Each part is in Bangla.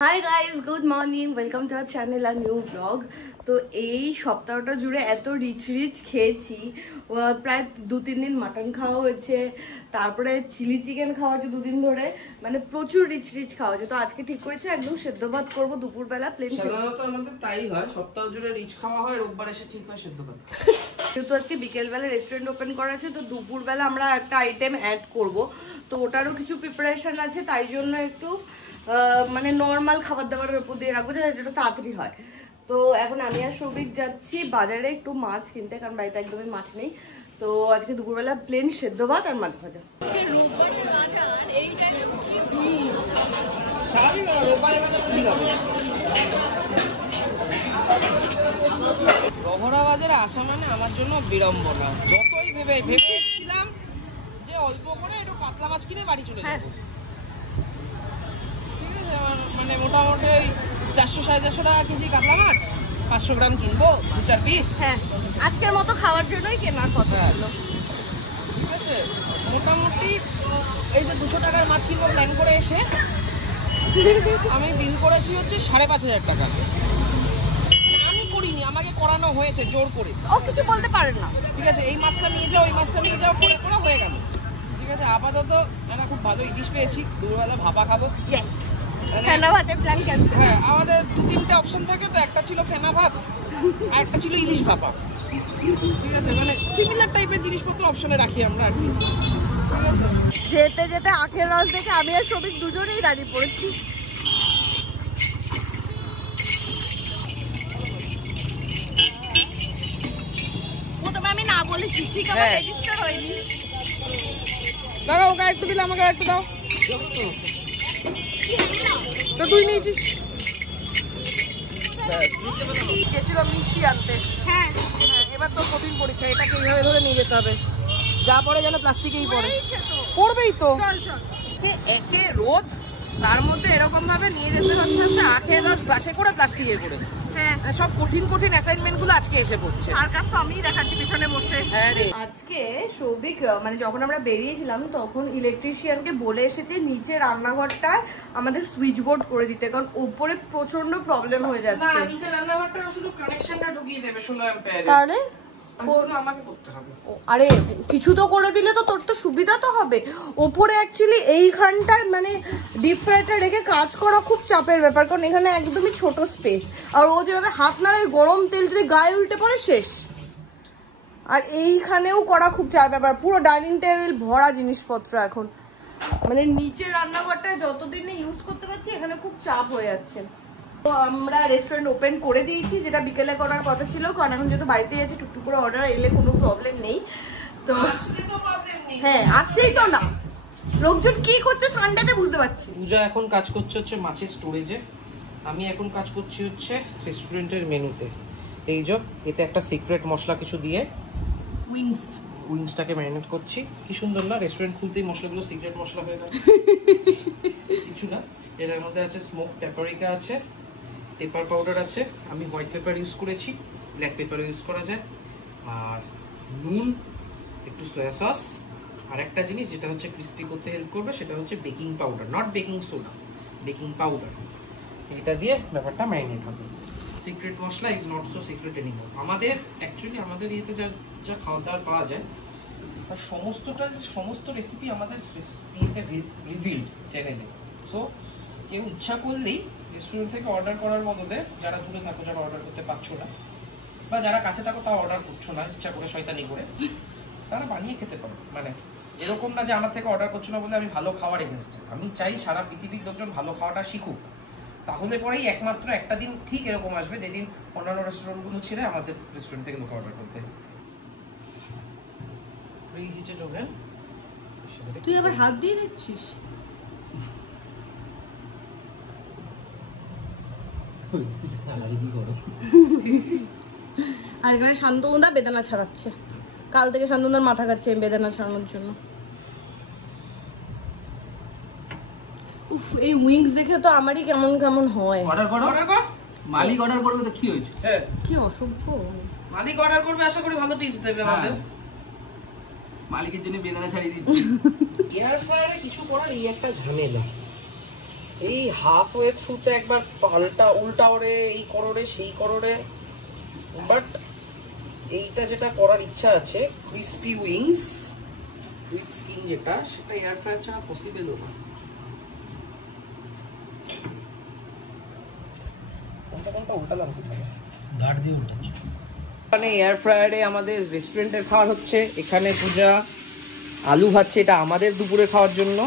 High guys, good morning, welcome to our channel আর নিউ ব্লগ। তো এই সপ্তাহটা জুড়ে এত রিচ খেয়েছি, প্রায় 2-3 দিন মাটন খাওয়া হয়েছে, তারপরে চিলি চিকেন খাওয়া হচ্ছে 2 দিন ধরে, মানে প্রচুর রিচ খাওয়া হচ্ছে। তো আজকে ঠিক করেছি একদম সেদ্ধ ভাত করবো দুপুরবেলা। প্লেন সাধারণত আমাদের তাই হয়, সপ্তাহ জুড়ে রিচ খাওয়া হয়, রোববার এসে ঠিক হয় সেদ্ধ ভাত। যেহেতু আজকে বিকেলবেলা রেস্টুরেন্ট ওপেন করা আছে, তো দুপুরবেলা আমরা একটা আইটেম অ্যাড করব, তো ওটারও কিছু প্রিপারেশন আছে, তাই জন্য একটু মানে নর্মাল খাবার দাবারের উপর দিয়ে রাখবো যেটা তাড়াতাড়ি হয়। তো এখন আমি আর সৌভিক যাচ্ছি বাজারে একটু মাছ কিনতে, কারণ বাড়িতে একদমই মাছ নেই। তো আজকে দুপুরবেলা প্লেন সেদ্ধ ভাত আর মাছ ভাজা। রহরা বাজারে আসা মানে আমার জন্য বিড়ম্বনা। যতই ভেবেছিলাম যে অল্প করে একটু কাতলা মাছ কিনে বাড়ি চলে যাবো, ঠিক আছে, মানে মোটামুটি 400-450 টাকা কেজি কাতলা মাছ, 500 গ্রাম কিনবো, 2-4 পিস। হ্যাঁ, আজকের মতো খাওয়ার জন্যই কেনার কথা হলো, ঠিক আছে। মোটামুটি এই যে 200 টাকার মাছ কিনবো প্ল্যান করে এসে আমি বিল করেছি হচ্ছে 5,500 টাকা। আমি করিনি, আমাকে করানো হয়েছে জোর করে। ও কিছু বলতে পারে না, ঠিক আছে, এই মাছটা নিয়ে যাও, এই মাছটা নিয়ে যাও করে করে হয়ে গেল। ঠিক আছে, আপাতত একটা খুব ভালো ইলিশ পেয়েছি, দুপুরবেলা ভাপা খাবো। ফেনা ভাতের প্ল্যান ক্যান্সেল। হ্যাঁ, আমাদের 2-3টে অপশন থাকে, তো একটা ছিল ফেনা ভাত আর একটা ছিল ইলিশ ভাপা। ঠিক আছে, মানে সিমিলার টাইপের জিনিসপত্র অপশনে রাখি আমরা আর কি। যেতে যেতে আখের রস দেখে আমি আর সবিক দুজনেই দাঁড়িয়ে পড়েছি। প্রথমে আমি না বলেছি, ঠিক আছে, রেজিস্টার হয়নি। দাদা ওকে একটু দিলে আমাকে একটু দাও, তো তুই নিয়েছিস। গেছিলাম মিষ্টি আনতে। হ্যাঁ, এবার তো কঠিন পরীক্ষা, এটাকে এইভাবে ধরে নিয়ে যেতে হবে, যা পড়ে যেন প্লাস্টিকেই পড়ে। পড়বেই তো, একে রোদ, তার মধ্যে এরকম ভাবে নিয়ে যেতে হচ্ছে আখের রস গ্লাসে করে প্লাস্টিকে করে। হ্যাঁ, সব কঠিন অ্যাসাইনমেন্ট গুলো আজকে এসে পড়ছে। আর কাজ তো আমিই দেখাচ্ছি পিছনে বসে। হ্যাঁ রে, আজকে সৌভিক মানে যখন আমরা বেরিয়েছিলাম তখন ইলেকট্রিশিয়ানকে বলে এসেছে নিচে রান্নাঘরটায় আমাদের সুইচ বোর্ড করে দিতে, কারণ উপরে প্রচন্ড প্রবলেম হয়ে যাচ্ছে। না, নিচে রান্নাঘরটা শুধু কানেকশনটা ঢুকিয়ে দেবে 16 অ্যাম্পিয়ার। তাহলে আমাকে করতে হবে। আরে কিছু তো করে দিলে তো তোর তো সুবিধা তো হবে। ওপরে অ্যাকচুয়ালি এইখানটায় মানে ডিপ ফ্রাইটা রেখে কাজ করা খুব চাপের ব্যাপার, কারণ এখানে একদমই ছোট স্পেস, আর ও যেভাবে হাত নাড়ায় গরম তেল যদি গায়ে উল্টে পড়ে শেষ। আর এইখানেও করা খুব চাপের ব্যাপার, পুরো ডাইনিং টেবিল ভরা জিনিসপত্র এখন, মানে নিচে রান্নাঘরটায় যতদিন না ইউজ করতে পারছি এখানে খুব চাপ হয়ে যাচ্ছে। তো আমরা রেস্টুরেন্ট ওপেন করে দিয়েছি, যেটা বিকেলে করার কথা ছিল, কারণ এখন যেহেতু বাড়িতে আছে টুকটুক করে অর্ডার এলে কোনো প্রবলেম নেই। তো হ্যাঁ, আসছেই তো না, লোকজন কি করছে সানডেতে বুঝতে পারছি। পূজা এখন কাজ করছে হচ্ছে মাছের স্টোরেজে, আমি এখন কাজ করছি হচ্ছে রেস্টুরেন্টের মেনুতে। এই যে এতে একটা সিক্রেট মশলা কিছু দিয়ে উইংসটাকে ম্যারিনেট করছি। কি সুন্দর না, রেস্টুরেন্ট খুলতেই মশলাগুলো সিক্রেট মশলা হয়ে গেল। কিছু না, এর মধ্যে আছে স্মোক পেপারিকা আছে, পেপার পাউডার আছে, আমি হোয়াইট পেপার ইউজ করেছি, ব্ল্যাক পেপার ইউজ করা যায়, আর নুন, একটু সয়া সস, আর একটা জিনিস যেটা হচ্ছে ক্রিস্পি করতে হেল্প করবে সেটা হচ্ছে baking powder, not baking soda, baking powder. এটা দিয়ে ব্যাপারটা ম্যারিনেট হবে। Secret masala is not so secret anymore. আমাদের অ্যাকচুয়ালি আমাদের ইয়েতে যা খাওয়া দাওয়ার পাওয়া যায় তার সমস্ত রেসিপি আমাদের ইয়েতে রিভিল্ড চ্যানেলে। সো কেউ ইচ্ছা করলেই রেস্টুরেন্ট থেকে অর্ডার করার বদলে, যারা দূরে থাকো, যারা অর্ডার করতে পারছো না, বা যারা কাছে থাকো তাও অর্ডার করছো না ইচ্ছা করে শয়তানি করে, তারা বানিয়ে খেতে পারো। মানে এরকম না যে আমার থেকে অর্ডার করছো না বলে আমি ভালো খাওয়ার এগেনস্টে। আমি চাই সারা পৃথিবীর লোকজন ভালো খাওয়াটা শিখুক, তাহলে পরেই একমাত্র একটা দিন ঠিক এরকম আসবে যেদিন অন্যান্য রেস্টুরেন্টগুলো ছেড়ে আমাদের রেস্টুরেন্ট থেকে লোক অর্ডার করবে। তুই আবার হাত দিয়ে দেখছিস? আর এখানে শান্তনুদা বেদানা ছাড়াচ্ছে, কাল থেকে শান্তনুদার মাথা খাচ্ছে বেদানা ছাড়ানোর জন্য। উফ, এই উইংস দেখে তো আমারই কেমন কেমন হয়। অর্ডার করো, মালিক অর্ডার করবে তো কি হয়েছে? হ্যাঁ, কি অসভ্য, মালিক অর্ডার করবে, আশা করি ভালো টিপস দেবে আমাদের। মালিকের জন্য বেদানা ছাড়িয়ে দিচ্ছি। এয়ার ফ্রায়ারে কিছু করার এই একটা ঝামেলা, এই হাফ ওয়ে থ্রুতে একবার পাল্টা উল্টা ওরে এই করোরে সেই করোরে, বাট এইটা যেটা করার ইচ্ছা আছে ক্রিস্পি উইংস উইথ স্কিন, যেটা সেটা এয়ার ফ্রায়ার ছাড়া পসিবল না। কোনটা উল্টালাম কিভাবে? গার্ড দিয়ে উল্টাচ্ছি। এখানে এয়ার ফ্রায়ারে আমাদের রেস্টুরেন্টের খাবার হচ্ছে, এখানে পূজা আলু ভাজছে, এটা আমাদের দুপুরে খাওয়ার জন্য।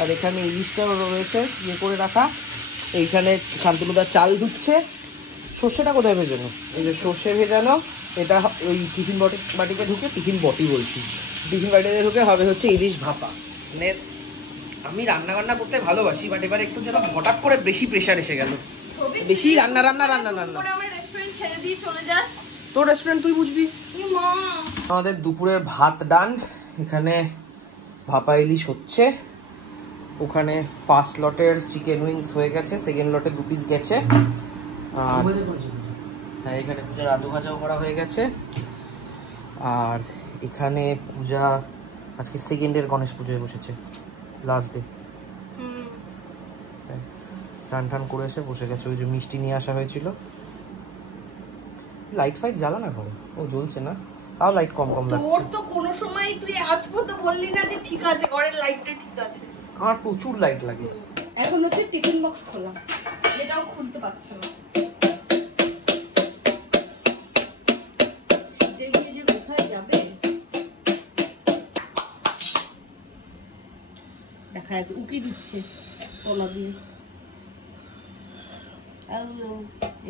আর এখানে ইলিশটাও রয়েছে ইয়ে করে রাখা। এইখানে শান্তনুদার চাল ধুচ্ছে। সর্ষেটা কোথায় ভেজানো? এই যে সর্ষে ভেজানো, এটা ওই টিফিন বাটিতে ঢুকে, টিফিন বটি বলছি, টিফিন বাটিতে ঢুকে হবে হচ্ছে ইলিশ ভাপা। মানে আমি রান্না বান্না করতে ভালোবাসি, বাট এবার একটু যেন হঠাৎ করে বেশি প্রেশার এসে গেল, বেশি রান্না রান্না রান্না রান্না। তোর রেস্টুরেন্ট তুই বুঝবি। আমাদের দুপুরের ভাত ডান, এখানে ভাপা ইলিশ হচ্ছে, ওখানে ফার্স্ট লটের চিকেন উইংস হয়ে গেছে, সেকেন্ড লটে 2 পিস গেছে। আর হ্যাঁ, এখানে পূজার আলু ভাজাও করা হয়ে গেছে। আর এখানে পূজা আজকে সেকেন্ডের গণেশ পুজোয় বসেছে, লাস্ট ডে। স্নান টান করে এসে বসে গেছে। ওই যে মিষ্টি নিয়ে আসা হয়েছিল। লাইট ফাইট জ্বালা না ঘরে? ও জ্বলছে না, তাও লাইট কম কম লাগছে। তোর তো কোনো সময় তুই আজ পর্যন্ত বললি না যে ঠিক আছে ঘরের লাইটটা ঠিক আছে। আমার প্রচুর লাইট লাগে। এখন হচ্ছে টিফিন বক্স খোলা, এটাও খুলতে পারছো না। সিটে গিয়ে যে কোথায় যাবে দেখা যাচ্ছে, উকি দিচ্ছে কলা দিয়ে।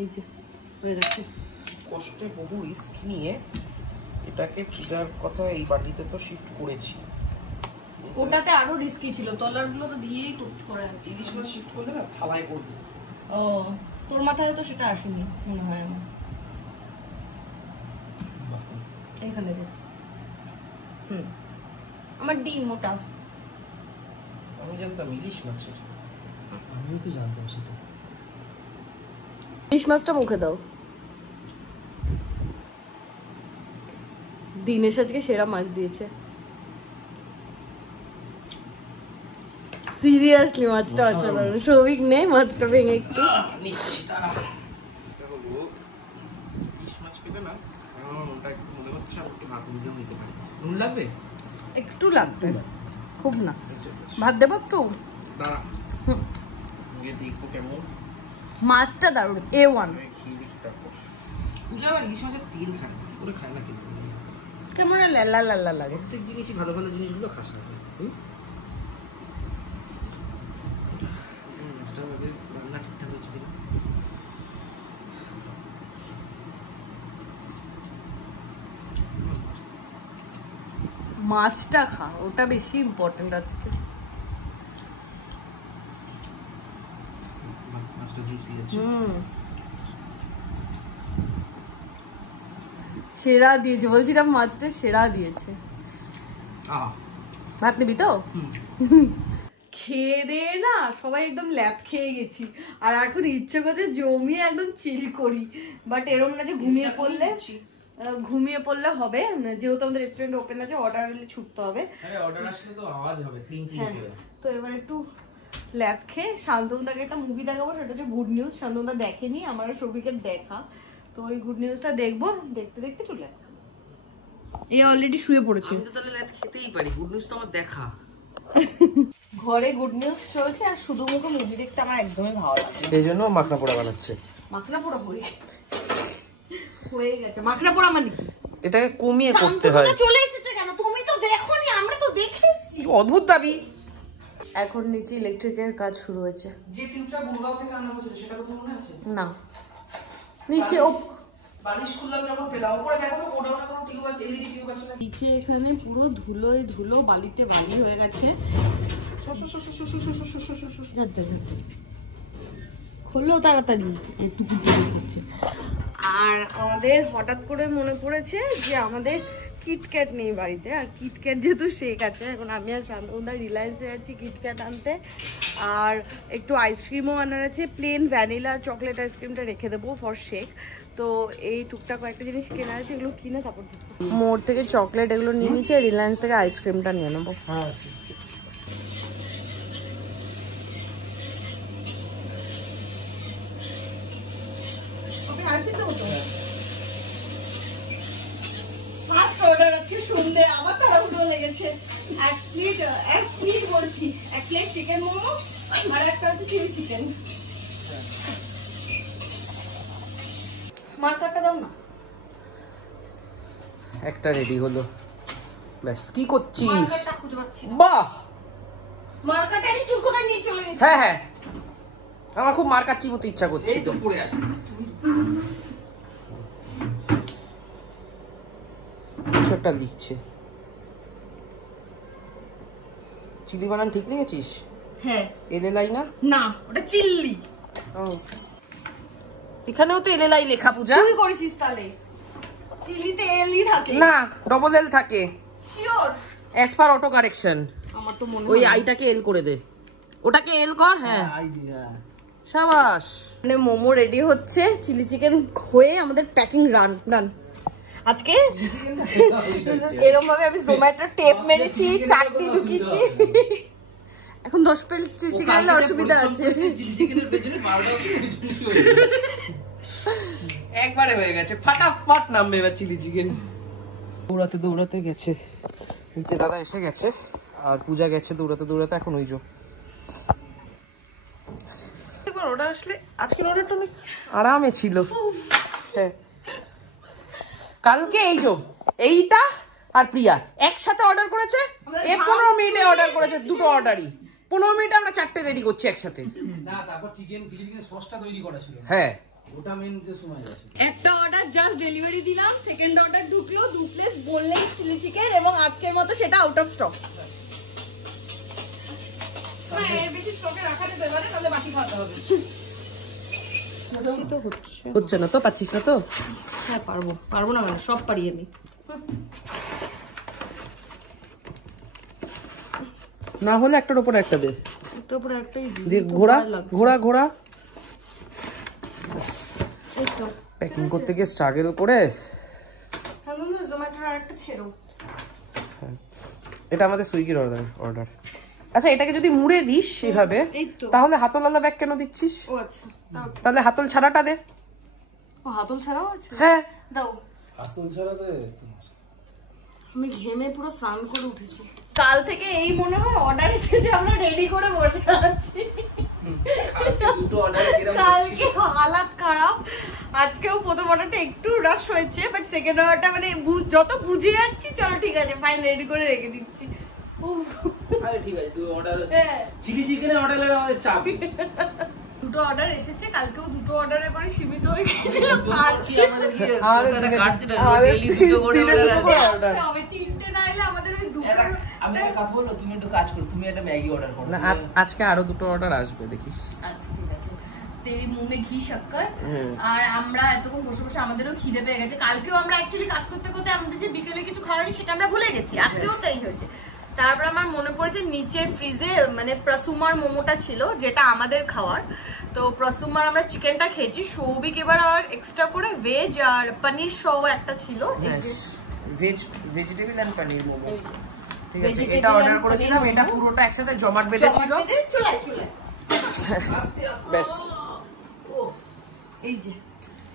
এই যে হয়ে গেছে। কষ্টে বহু রিস্ক নিয়ে এটাকে পূজার কথা এই বাটিতে তো শিফট করেছি। ওটাতে আরো রিস্কি ছিল, তলারগুলো তো দিয়েই করে আছে। ইলিশ মাছ শিফট করলে না থালায় করবো। ও, তোর মাথায় তো সেটা আসেনি মনে হয় আমার। এখানে দে। আমার ডিম মোটা। আমি জানতাম ইলিশ মাছের। আমিও তো জানতাম সেটা। ইলিশ মাছটা মুখে দাও। দিনেশ আজকে সেরা মাছ দিয়েছে, সিরিয়াসলি মাছটা অসাধারণ। সৌভিক নে মাছটা ভেঙে একটু। ইলিশ মাছ খেতে না আমার মনটা একটু মনে হচ্ছে আমি একটু ভাত নিজেও নিতে পারি। নুন লাগবে? একটু লাগবে, খুব না। ভাত দেবো একটু? দাঁড়া গিয়ে দেখবো কেমন। মাছটা দারুণ, A1। খেয়ে দেখি তারপর। পূজা আবার ইলিশ মাছের তেল খায় না, কি করে খায় না কিন্তু কেমন লাল্লা লাল্লা লাগে। প্রত্যেক জিনিসই ভালো ভালো জিনিসগুলো খাস না। রান্না ঠিকঠাক হয়েছে কিনা? মাছটা খা, ওটা বেশি ইম্পর্টেন্ট আজকে। মাছটা জুসি আছে। সেরা দিয়েছে, বলছিলাম মাছটা সেরা দিয়েছে। ভাত নিবি তো? খেয়ে দে না সবাই একদম ল্যাপ খেয়ে গেছি, আর এখন ইচ্ছে করছে জমিয়ে একদম চিল করি, বাট এরকম না যে ঘুমিয়ে পড়লে হবে, যেহেতু আমাদের রেস্টুরেন্ট ওপেন আছে, অর্ডার এলে ছুটতে হবে। আরে অর্ডার আসলে তো আওয়াজ হবে, ক্লিং ক্লিং করে। তো এবার একটু ল্যাপ খেয়ে শান্তনুদাকে একটা মুভি দেখাবো, সেটা হচ্ছে গুড নিউজ। শান্তনুদা দেখেনি, আমার সবিকে দেখা, তো ওই গুড নিউজটা দেখবো, দেখতে দেখতে চলে ল্যাপ খাবো। এই অলরেডি শুয়ে পড়েছে। আমি তো তাহলে ল্যাপ খেতেই পারি, গুড নিউজ তো আমার দেখা। ঘরে গুড নিউজ চলছে, আর শুধু মুখে মুভি দেখতে আমার একদমই ভালো লাগে না। সেই জন্য মাখনা পোড়া বানাচ্ছে। মাখনা পোড়া হয়ে গেছে। মাখনা পোড়া মানে কি? এটাকে কমিয়ে করতে হয়। চলে এসেছে কেন? তুমি তো দেখোনি, আমরা তো দেখেছি। অদ্ভুত দাবি। এখন নিচে ইলেকট্রিকের কাজ শুরু হয়েছে। যে টিউবটা গুড়গাঁও থেকে আনা হয়েছিল সেটা কোথাও মনে আছে? না, নিচে বালিশ খুললাম যখন পেলাম, উপরে দেখো তো গোডাউনে কোনো টিউব আছে, এলইডি টিউব আছে না। নিচে এখানে পুরো ধুলোয় ধুলো, বালিতে বালি হয়ে গেছে। খোলো তাড়াতাড়ি, একটু করছে। আর আমাদের হঠাৎ করে মনে পড়েছে যে আমাদের কিটক্যাট নেই বাড়িতে, আর কিটক্যাট যেহেতু শেক আছে, এখন আমি আর শান্তনুদা রিলায়েন্সে যাচ্ছি কিটক্যাট আনতে, আর একটু আইসক্রিমও আনার আছে। প্লেন ভ্যানিলা আর চকলেট আইসক্রিমটা রেখে দেবো ফর শেক। তো এই টুকটাক কয়েকটা জিনিস কেনা আছে, এগুলো কিনে তারপর মোড় থেকে চকলেট এগুলো নিয়ে নিচ্ছে, রিলায়েন্স থেকে আইসক্রিমটা নিয়ে নেবো। ফার্স্ট অর্ডার আজকে শুনতে আমার তাড়াহুড়ো লেগেছে। এক প্লেট বলছি, এক প্লেট চিকেন মোমো আর একটা হচ্ছে চিলি চিকেন। মার্কারটা দাও না। একটা রেডি হলো, ব্যাস। কি করছিস? মার্কারটা খুঁজে পাচ্ছি না। বাহ, মার্কারটা আমি তুই কোথায় নিয়ে চলে গেছিস? হ্যাঁ হ্যাঁ, আমার খুব মার্কার চিবোতে ইচ্ছা করছে। এই তো পড়ে আছে। কিছু একটা লিখছে। চিলি বানান ঠিক লিখেছিস? হ্যাঁ। এলএলআই না? না, ওটা চিল্লি। এখানেও তো এলএলআই লেখা, পূজা। তুই করেছিস তাহলে? চিল্লিতে এলই থাকে না, ডবল এল থাকে। Sure? As per auto correction. আমার তো মনে ওই আইটাকে এল করে দে, ওটাকে এল কর। হ্যাঁ, আই দিয়া শাবাশ। মানে মোমো রেডি হচ্ছে, চিলি চিকেন হয়ে আমাদের প্যাকিং রান। আজকে এরকম ভাবে আমি জোম্যাটো টেপ মেরেছি, চাটনি ঢুকিয়েছি। এখন 10 প্লেট চিলি চিকেন হলে অসুবিধা আছে। চিলি চিকেনের পেছনে 12টা একবারে হয়ে গেছে, ফাটাফাট নামবে এবার চিলি চিকেন। দৌড়াতে দৌড়াতে গেছে নিচে, দাদা এসে গেছে আর পূজা গেছে দৌড়াতে দৌড়াতে। এখন ওই একবার অর্ডার আসলে, আজকের অর্ডারটা অনেক আরামে ছিল। হ্যাঁ, কালকে এইটা আর প্রিয়া একসাথে অর্ডার করেছে। 15 মিনিটে অর্ডার করেছে, দুটো অর্ডারই 15 মিনিটে আমরা 4টে রেডি করছি একসাথে। না, তারপর চিলি চিকেন সসটা তৈরি করা ছিল। হ্যাঁ, ওটা মেন যে সময় আছে। একটা অর্ডার জাস্ট ডেলিভারি দিলাম, সেকেন্ড অর্ডার ঢুকলো, 2 প্লেট বললেই চিলি চিকেন, এবং আজকের মতো সেটা আউট অফ স্টক। এর বেশি স্টকে রাখা যেতে পারে, তাহলে বাসি খাওয়াতে হবে। হচ্ছে না তো? পাচ্ছিস না তো? হ্যাঁ, পারবো না মানে সব পারি আমি। না হলে একটার উপর একটা দে, একটার উপর একটাই দিয়ে ঘোড়া ঘোড়া ঘোড়া। এই তো প্যাকিং করতে গিয়ে স্ট্রাগল করে। হ্যাঁ, জোম্যাটোর আরেকটা ছেড়ো। এটা আমাদের সুইগির অর্ডার। আচ্ছা, এটাকে যদি মুড়ে দিস এইভাবে, এই তো। তাহলে হাতলওয়ালা ব্যাগ কেন দিচ্ছিস? ও আচ্ছা, দাও। তাহলে হাতল ছাড়াটা দে। ও, হাতল ছাড়াও আছে? হ্যাঁ, দাও। হাতল ছাড়া দে। আমি ঘেমে পুরো স্নান করে উঠেছি। কাল থেকে এই মনে হয় অর্ডার এসেছে, আমরা রেডি করে বসে আছি। দুটো অর্ডার কালকে হালাত খারাপ, আজকেও প্রথম অর্ডারটা একটু রাশ হয়েছে, বাট সেকেন্ড অর্ডারটা মানে যত বুঝে যাচ্ছি, চলো ঠিক আছে ফাইন রেডি করে রেখে দিচ্ছি। আরে ঠিক আছে, দুটো অর্ডার আছে। হ্যাঁ, চিলি চিকেনের অর্ডার লাগে আমাদের চাপ। দুটো অর্ডার এসেছে, কালকেও দুটো অর্ডারের পরে সীমিত হয়ে গেছিল। আজকে আমাদের কি আরে একটা কাটছে না, আরে ডেইলি দুটো করে দিনে অর্ডার দুটো আছে। করে order। তবে তিনটে না এলে আমাদের ওই দুটো। আমি একটা কথা বলবো, তুমি একটু কাজ করো, তুমি একটা ম্যাগি অর্ডার করো। না, আজকে আরো দুটো অর্ডার আসবে, দেখিস। আচ্ছা ঠিক আছে। তেরি মুমে ঘি শক্কর। আর আমরা এতক্ষণ বসে বসে আমাদেরও খিদে পেয়ে গেছে। কালকেও আমরা অ্যাকচুয়ালি কাজ করতে করতে আমাদের যে বিকেলে কিছু খাওয়ানি সেটা আমরা ভুলে গেছি, আজকেও তাই হয়েছে। তারপর আমার মনে পড়েছে নিচের ফ্রিজে মানে প্রসুমার মোমোটা ছিল, যেটা আমাদের খাওয়ার। তো প্রসুমার আমরা চিকেনটা খেয়েছি, সৌভিক এবার আর এক্সট্রা করে ভেজ আর পনির সহ একটা ছিল। ভেজিটেবল এন্ড পনির মোমো। ঠিক আছে, Vegetable এটা অর্ডার and করেছিলাম। paneer এটা momo। পুরোটা একসাথে জমাট বেঁধেছিল। চলে ব্যাস, এই যে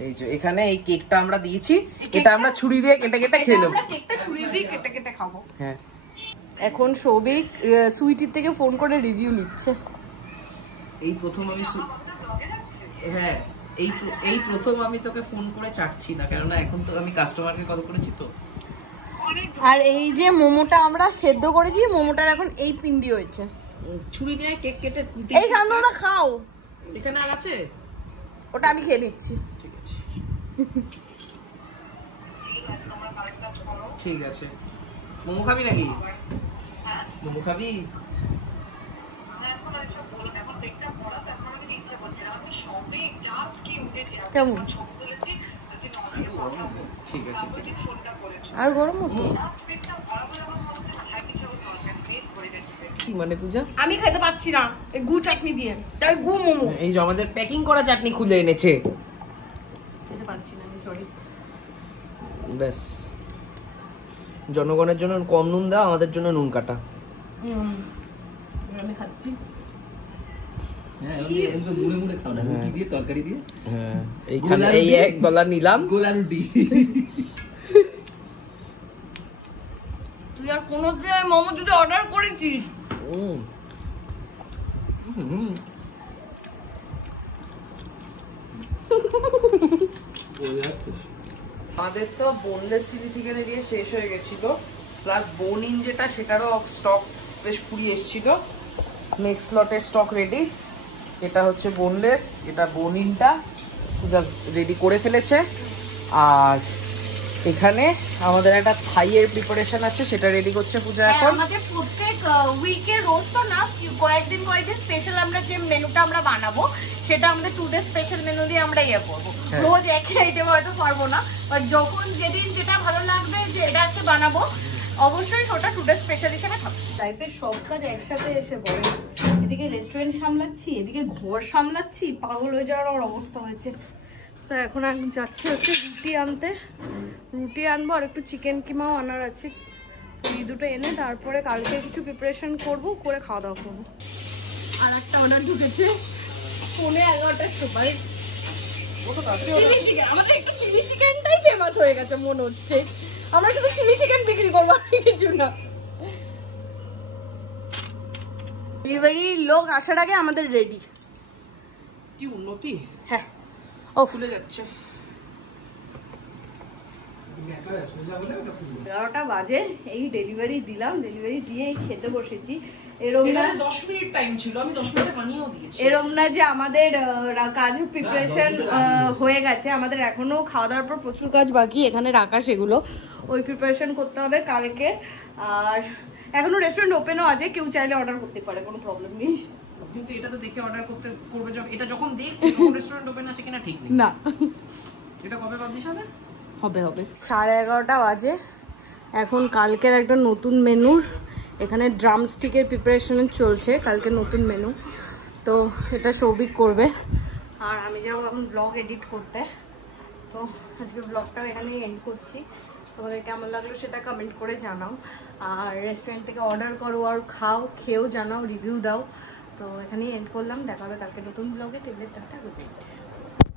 এই যে এখানে এই কেকটা আমরা দিয়েছি, এটা আমরা ছুরি দিয়ে কেটে কেটে খেলাম। আমরা কেকটা ছুরি দিয়ে কেটে কেটে খাবো। হ্যাঁ, এখন সৌভিক সুইটির থেকে ফোন করে রিভিউ নিচ্ছে। এই প্রথম আমি হ্যাঁ, এই প্রথম আমি তোকে ফোন করে চাটছি না, কেননা এখন তো আমি কাস্টমারকে কল করেছি তো। আর এই যে মোমোটা আমরা সেদ্ধ করেছি, মোমোটার এখন এই পিন্ডি হয়েছে। ছুরি নিয়ে কেক কেটে এই শান্তনা খাও, এখানে আর আছে, ওটা আমি খেয়ে নিচ্ছি। ঠিক আছে ঠিক আছে। মোমো খাবি নাকি? মোমো খাবি? কেমন? ঠিক আছে ঠিক আছে। আর গরম হতো? কি মানে পূজা? আমি খেতে পাচ্ছি না এই গু চাটনি দিয়ে, তাই গু মোমো এই যে আমাদের প্যাকিং করা চাটনি খুলে এনেছে। খেতে পাচ্ছি না আমি, সরি। ব্যাস, জনগণের জন্য কম নুন দাও, আমাদের জন্য নুন কাটা। আমি খাচ্ছি। হ্যাঁ এমনি মুড়ে মুড়ে খাও না রুটি দিয়ে তরকারি দিয়ে হ্যাঁ এইখানে এই এক গলা নিলাম গোলা রুটি তুই আর কোনোদিন মোমো যদি অর্ডার করেছিস? আমাদের তো বোনলেস চিলি চিকেন দিয়ে শেষ হয়ে গেছিল, প্লাস বোন ইন যেটা সেটারও স্টক বেশ ফুরিয়ে এসেছিল। নেক্সট লটের স্টক রেডি। এটা হচ্ছে বোনলেস, এটা বোন ইনটা পূজা রেডি করে ফেলেছে। আর এখানে আমাদের একটা থাইয়ের প্রিপারেশন আছে, সেটা রেডি করছে পূজা এখন। আমাদের প্রত্যেক উইকে রোজ তো না, কয়েকদিন স্পেশাল আমরা যে মেনুটা আমরা বানাবো সেটা আমাদের 2 ডে স্পেশাল মেনু দিয়ে আমরা ইয়ে করবো। রোজ একই আইটেম হয়তো পারবো না, বাট যখন যেদিন যেটা ভালো লাগবে যে এটা আজকে বানাবো, অবশ্যই ওটা 2 ডে স্পেশাল হিসেবে থাকবে। লাইফের সব কাজ একসাথে এসে পড়ে, এদিকে রেস্টুরেন্ট সামলাচ্ছি, এদিকে ঘর সামলাচ্ছি, পাগল হয়ে যাওয়ার আমার অবস্থা হয়েছে। তো এখন আমি যাচ্ছি হচ্ছে রুটি আনতে, রুটি আনবো আর একটু চিকেন কিমাও আনার আছে। তো এই দুটো এনে তারপরে কালকে কিছু প্রিপারেশন করবো, করে খাওয়া দাওয়া করবো। আর একটা অর্ডার ঢুকেছে 11:15টার সময়, চিলি চিকেন। আমাদের একটু চিলি চিকেনটাই ফেমাস হয়ে গেছে মনে হচ্ছে, আমরা শুধু চিলি চিকেন বিক্রি করবো আর কিছু না। ডেলিভারি লোক আসার আগে আমাদের রেডি। কি উন্নতি! হ্যাঁ, ও ফুলে যাচ্ছে। 11টা বাজে, এই ডেলিভারি দিলাম, ডেলিভারি দিয়ে খেতে বসেছি। এরম না 10 মিনিট টাইম ছিল, আমি 10 মিনিটে বানিয়েও দিয়েছি। এরম না যে আমাদের কাজ প্রিপারেশন হয়ে গেছে, আমাদের এখনো খাওয়া দাওয়ার পর প্রচুর কাজ বাকি এখানে রাখা, সেগুলো ওই প্রিপারেশন করতে হবে কালকে। আর এখনো রেস্টুরেন্ট ওপেনও আছে, কেউ চাইলে অর্ডার করতে পারে, কোনো প্রবলেম নেই। কিন্তু এটা তো দেখে অর্ডার করবে, এটা যখন দেখছি তখন রেস্টুরেন্ট ওপেন আছে কিনা ঠিক নেই। না, এটা কবে পাবলিশ হবে? হবে 11:30 বাজে। এখন কালকের একটা নতুন মেনুর এখানে ড্রামস্টিকের প্রিপারেশন চলছে, কালকে নতুন মেনু। তো এটা সৌভিক করবে আর আমি যাবো এখন ব্লগ এডিট করতে। তো আজকে ব্লগটাও এখানেই এন্ড করছি। তোমাদের কেমন লাগলো সেটা কমেন্ট করে জানাও, আর রেস্টুরেন্ট থেকে অর্ডার করো আর খাও, খেয়েও জানাও, রিভিউ দাও। তো এখানেই এন্ড করলাম, দেখা হবে কালকে নতুন ব্লগে। টেবিলের টাটা, গুড নাইট।